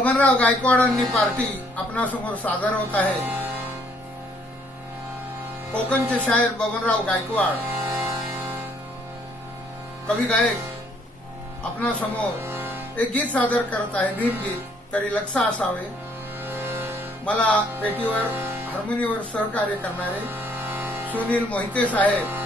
Babanrao गायकवाडांनी party आपणासमोर सादर होत आहे. कोकणचे शायर बबनराव गायकवाड, कवी गायक आपणासमोर एक गीत सादर करत आहे, भीमगीत. तरी लक्ष असावे. मला पेटीवर हार्मोनियमवर सहकार्य करणारे सुनील मोहिते साहेब.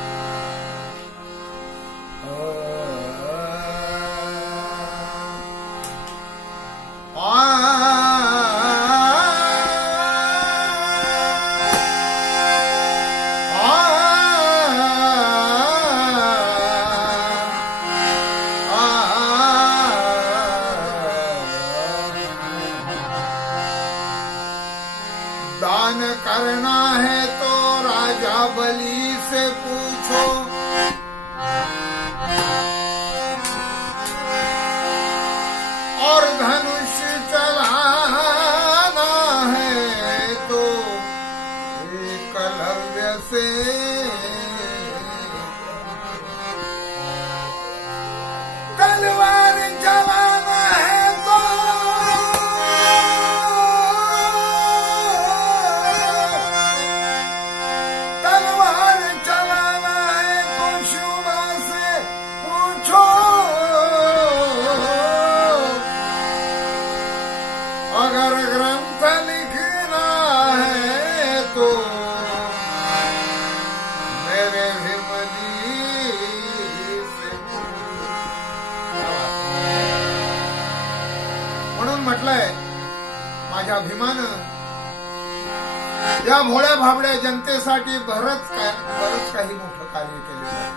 दान करना है तो राजा बलि से पूछो, और धनुष चलाना है तो एकलव्य से, तलवार चलाना है तो शुभा से पूछो, अगर ग्रंथ लिखना है तो मेरे भीमजी से. म्हणून म्हटलंय माझ्या भीमानं या भोळ्या भाबड्या जनतेसाठी बरंच काही मोठं कार्य केलेलं आहे,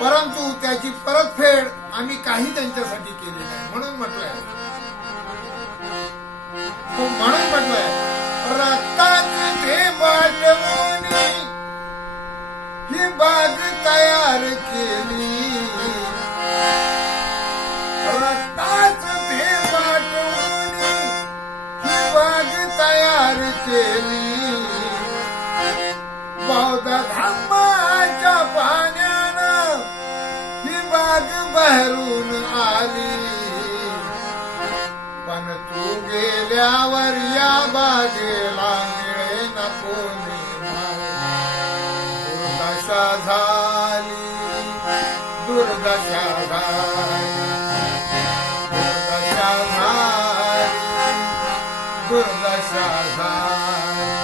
परंतु त्याची परतफेड आम्ही काही त्यांच्यासाठी केली नाही. म्हणून म्हटलंय रक्ताची थेंब ही बाग तयार केली, रक्ताची थेंब ही बाग तयार केली, बौद्ध धम्माच्या पाण्यानं ही बाग बहरून आली. पण तू गेल्यावर या बागेला मिळे न कोणी दुर्दशा झाली, दुर्दशा झाली, दुर्दशा झाली, दुर्दशा झाली.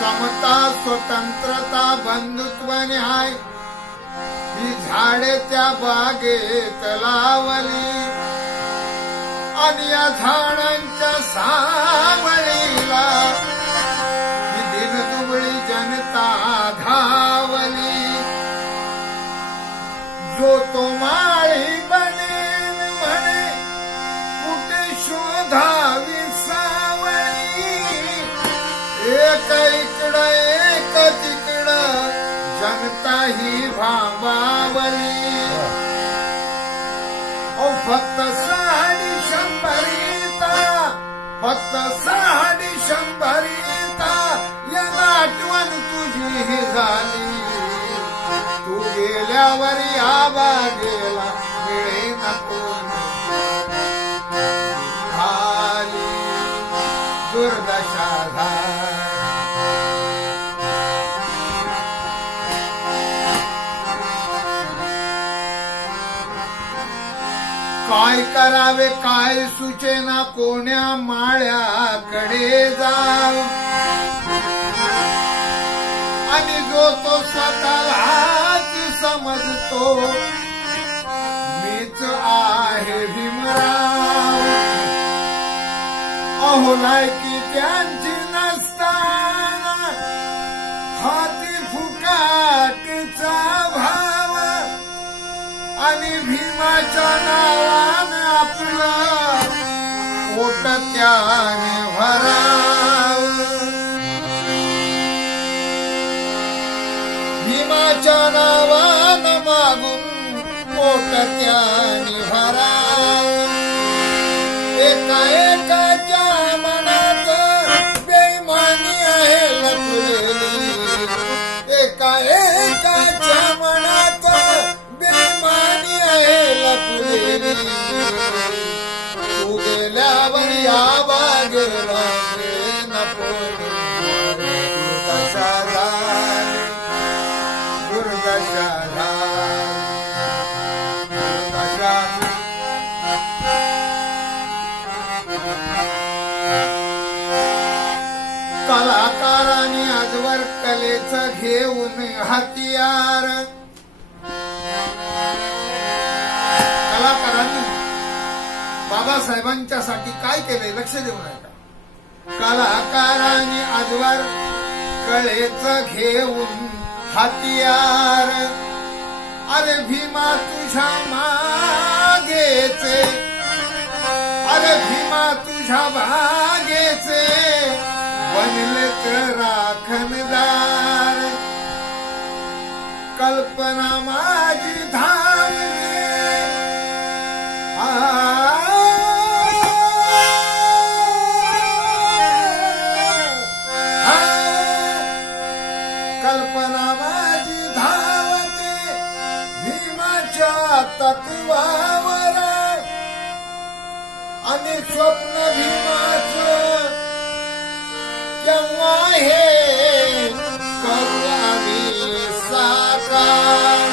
समता, स्वतंत्रता, बंधुत्व, न्याय ही झाडे त्या बागेत लावली, आणि या झाडांच्या सावळीला ही दिनदुबळी जनता धावली. जो तो माळी बनेन म्हणे कुठे शोधावी सावळी, एक इकडं एक तिकडं जनता ही भांबावली. फक्त 150 फक्त 150 या आठवण तुझी ही झाली. तू गेल्यावर या बागेला मिळे न कोणी झाली, दुर्दशा झाली. काय करावे काय सुचेना, कोण्या माळ्याकडे जाव, आणि जो तो स्वतःलाच समजतो मीच आहे भीमराव. अहो लायकी त्यांची नसताना हाती फुकाटचा भाव, आणि भीमाच्या नावाने आपलं पोट त्याने भराव. भीमाच्या नावानं मागून पोट त्याने भराव. एका एकाच्या मनात बेईमानी आहे लपलेली, केली तू गेल्यावर या बागेला मिळेना कोणी दुर्दशा झाली दुर्दशा कलाकारांनी आजवर कलेचं घेऊन हतियार कलाकारांनी बाबासाहेबांच्या साठी काय केलंय लक्ष देऊ नका कलाकारांनी आजवर कलेचं घेऊन हतियार अरे भीमा तुझ्या मागेचे अरे भीमा तुझ्या भागेचे बनले तर राखणदार कल्पना माझी धावते कल्पना माझी धावते भीमाच्या तत्वावर आणि स्वप्न भीमाचं केव्हा हे करू आम्ही साकार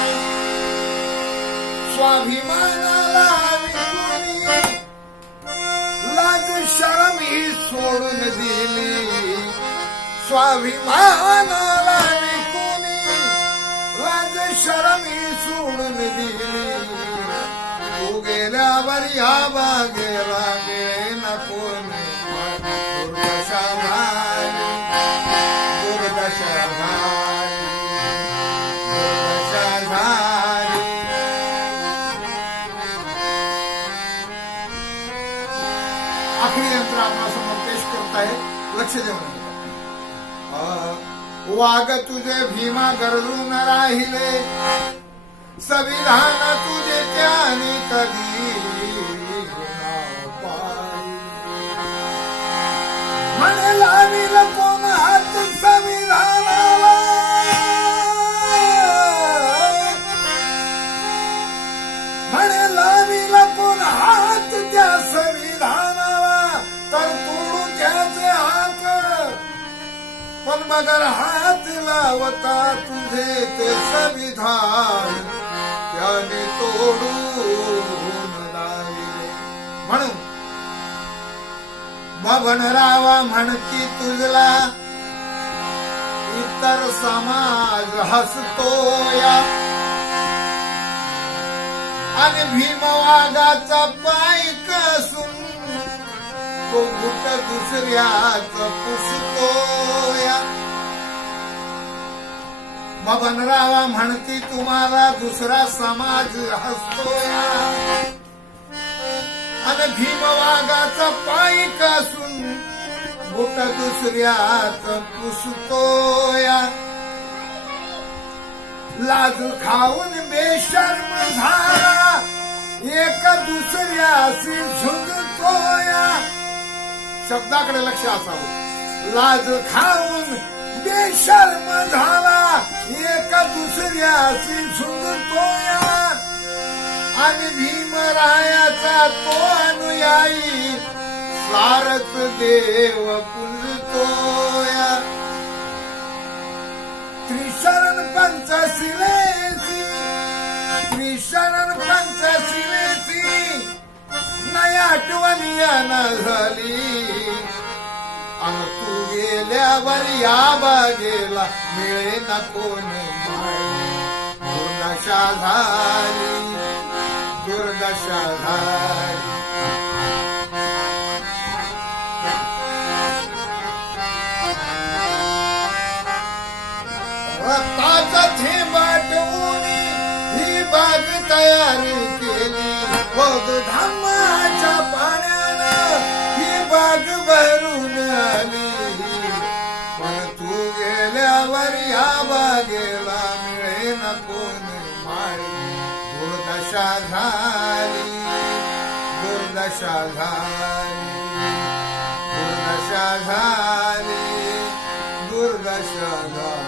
स्वाभिमानाला विकुनी लाज शरम ही सोडून दिली स्वाभिमानाला विकुनी लाज शरम ही सोडून दिली तू गेल्यावर या बागेला मिळेना कोणी दुर्दशा झाली दुर्दशा झाली दुर्दशा झाली आखरी यंत्र आपणासमोर पेश करत आहे लक्ष देऊन वाघ तुझे भीमा गरजून राहिले संविधान तुझे त्याने कधी म्हणे लावील कोण हात संविधानाला म्हणे लावील कोण हात त्या संविधानाला तर तोडू त्याचे हात पण मगर हात लावता तुझे ते संविधान त्याने तोडून लाविले म्हणून बबनरावा म्हणती तुझला इतर समाज हसतोया आणि भीमवागाचा पाय कसून तो बुट दुसऱ्याच पुसतोया बबनरावा म्हणती तुम्हाला दुसरा समाज हसतोया आणि भीमवागाचा पाय कसून बुट दुसऱ्याच पुसतोया लाज खाऊन बेशर्म झाला एक दुसऱ्याशी झुंजतोया शब्दाकडे लक्ष असावं लाज खाऊन बेशर्म झाला एक दुसऱ्याशी झुंजतोया आणि भीमरायाचा तो अनुयायी सारथ देव पुंजतोया त्रिशरण पंचशिलेची त्रिशरण पंचशिलेची नया आठवणीया न झाली अन तू गेल्यावर या बागेला मिळेना कोण माळी दुर्दशा झाली दुर्दशा झाली रक्ताचा थेंब आटवून ही बाग तयारी केली बघ धामाच्या पाण्यानं ही बाग भरून आली पण तू गेल्यावर या बागेला मिळेना कोण माळी दुर्दशा झाली दुर्दशा झाली दुर्दशा झाली दुर्दशा झाली